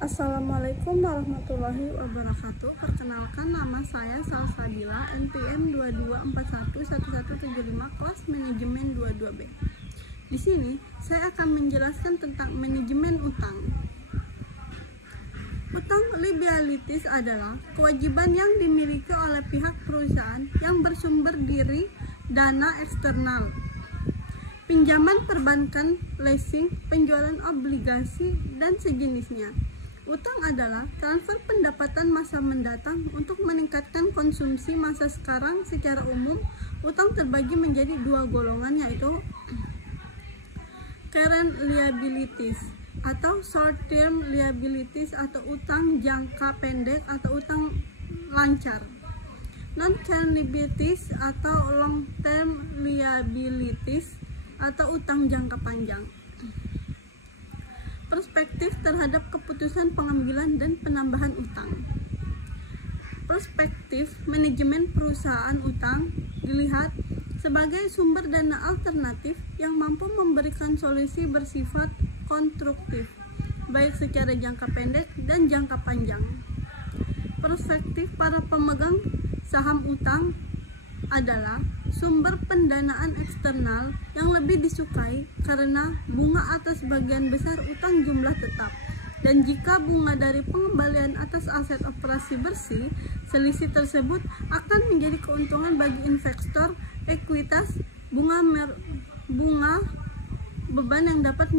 Assalamualaikum warahmatullahi wabarakatuh. Perkenalkan, nama saya Salsabila, NPM 22411175, kelas manajemen 22B. Di sini saya akan menjelaskan tentang manajemen utang. Utang liabilities adalah kewajiban yang dimiliki oleh pihak perusahaan yang bersumber dari dana eksternal, pinjaman perbankan, leasing, penjualan obligasi, dan sejenisnya. Utang adalah transfer pendapatan masa mendatang untuk meningkatkan konsumsi masa sekarang. Secara umum, utang terbagi menjadi dua golongan, yaitu current liabilities atau short term liabilities atau utang jangka pendek atau utang lancar, non current liabilities atau long term liabilities atau utang jangka panjang. Perspektif terhadap keputusan pengambilan dan penambahan utang. Perspektif manajemen perusahaan utang dilihat sebagai sumber dana alternatif yang mampu memberikan solusi bersifat konstruktif, baik secara jangka pendek dan jangka panjang. Perspektif para pemegang saham utang adalah sumber pendanaan eksternal yang lebih disukai karena bunga atas sebagian besar utang jumlah tetap, dan jika bunga dari pengembalian atas aset operasi bersih, selisih tersebut akan menjadi keuntungan bagi investor. Ekuitas bunga beban yang dapat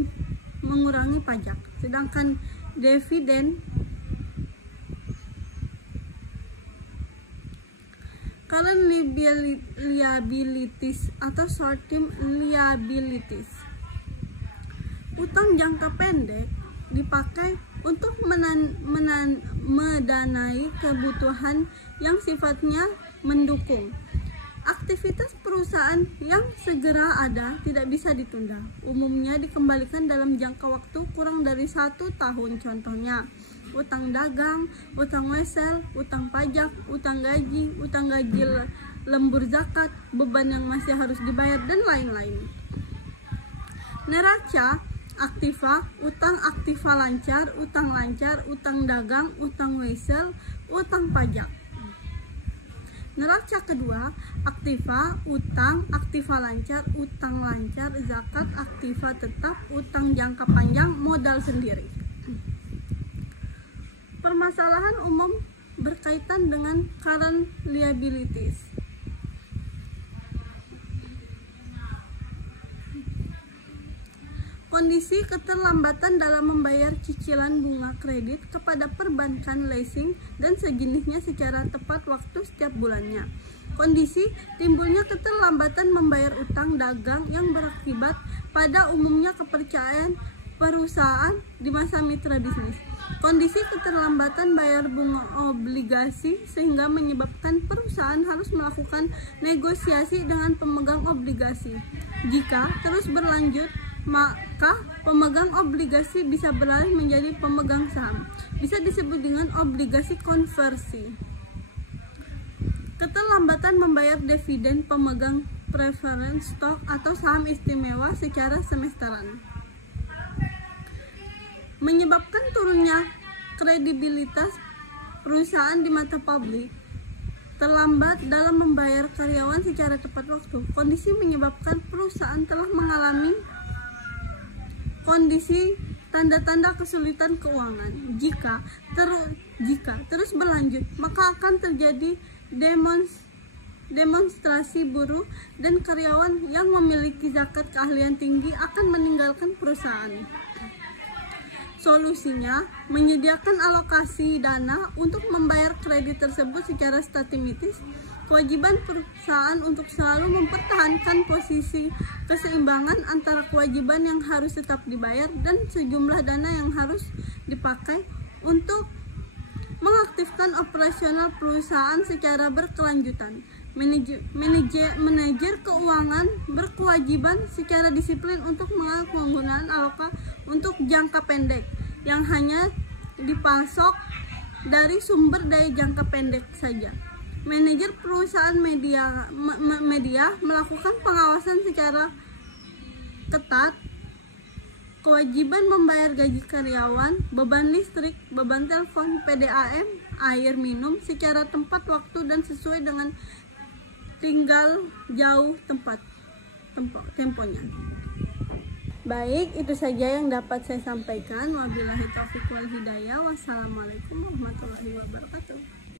mengurangi pajak, sedangkan dividen current liabilities atau short term liabilities. Utang jangka pendek dipakai untuk mendanai kebutuhan yang sifatnya mendukung aktivitas perusahaan yang segera ada, tidak bisa ditunda. Umumnya dikembalikan dalam jangka waktu kurang dari 1 tahun. Contohnya utang dagang, utang wesel, utang pajak, utang gaji lembur zakat, beban yang masih harus dibayar, dan lain-lain. Neraca aktiva, utang aktiva lancar, utang dagang, utang wesel, utang pajak. Neraca kedua, aktiva, utang aktiva lancar, utang lancar, zakat, aktiva tetap, utang jangka panjang, modal sendiri. Permasalahan umum berkaitan dengan current liabilities. Kondisi keterlambatan dalam membayar cicilan bunga kredit kepada perbankan, leasing, dan sejenisnya secara tepat waktu setiap bulannya. Kondisi timbulnya keterlambatan membayar utang dagang yang berakibat pada umumnya kepercayaan perusahaan di masa mitra bisnis. Kondisi keterlambatan bayar bunga obligasi sehingga menyebabkan perusahaan harus melakukan negosiasi dengan pemegang obligasi. Jika terus berlanjut, maka pemegang obligasi bisa beralih menjadi pemegang saham. Bisa disebut dengan obligasi konversi. Keterlambatan membayar dividen pemegang preference stock atau saham istimewa secara semesteran menyebabkan turunnya kredibilitas perusahaan di mata publik. Terlambat dalam membayar karyawan secara tepat waktu. Kondisi menyebabkan perusahaan telah mengalami kondisi tanda-tanda kesulitan keuangan. Jika terus berlanjut, maka akan terjadi demonstrasi buruh dan karyawan yang memiliki zakat keahlian tinggi akan meninggalkan perusahaan. Solusinya, menyediakan alokasi dana untuk membayar kredit tersebut secara sistematis. Kewajiban perusahaan untuk selalu mempertahankan posisi keseimbangan antara kewajiban yang harus tetap dibayar dan sejumlah dana yang harus dipakai untuk mengaktifkan operasional perusahaan secara berkelanjutan. Manajer keuangan berkewajiban secara disiplin untuk menggunakan aloka untuk jangka pendek yang hanya dipasok dari sumber daya jangka pendek saja. Manajer perusahaan media melakukan pengawasan secara ketat kewajiban membayar gaji karyawan, beban listrik, beban telepon, PDAM, air minum secara tepat waktu dan sesuai dengan tinggal jauh temponya. Baik, itu saja yang dapat saya sampaikan. Wabillahi taufiq wal hidayah. Wassalamualaikum warahmatullahi wabarakatuh.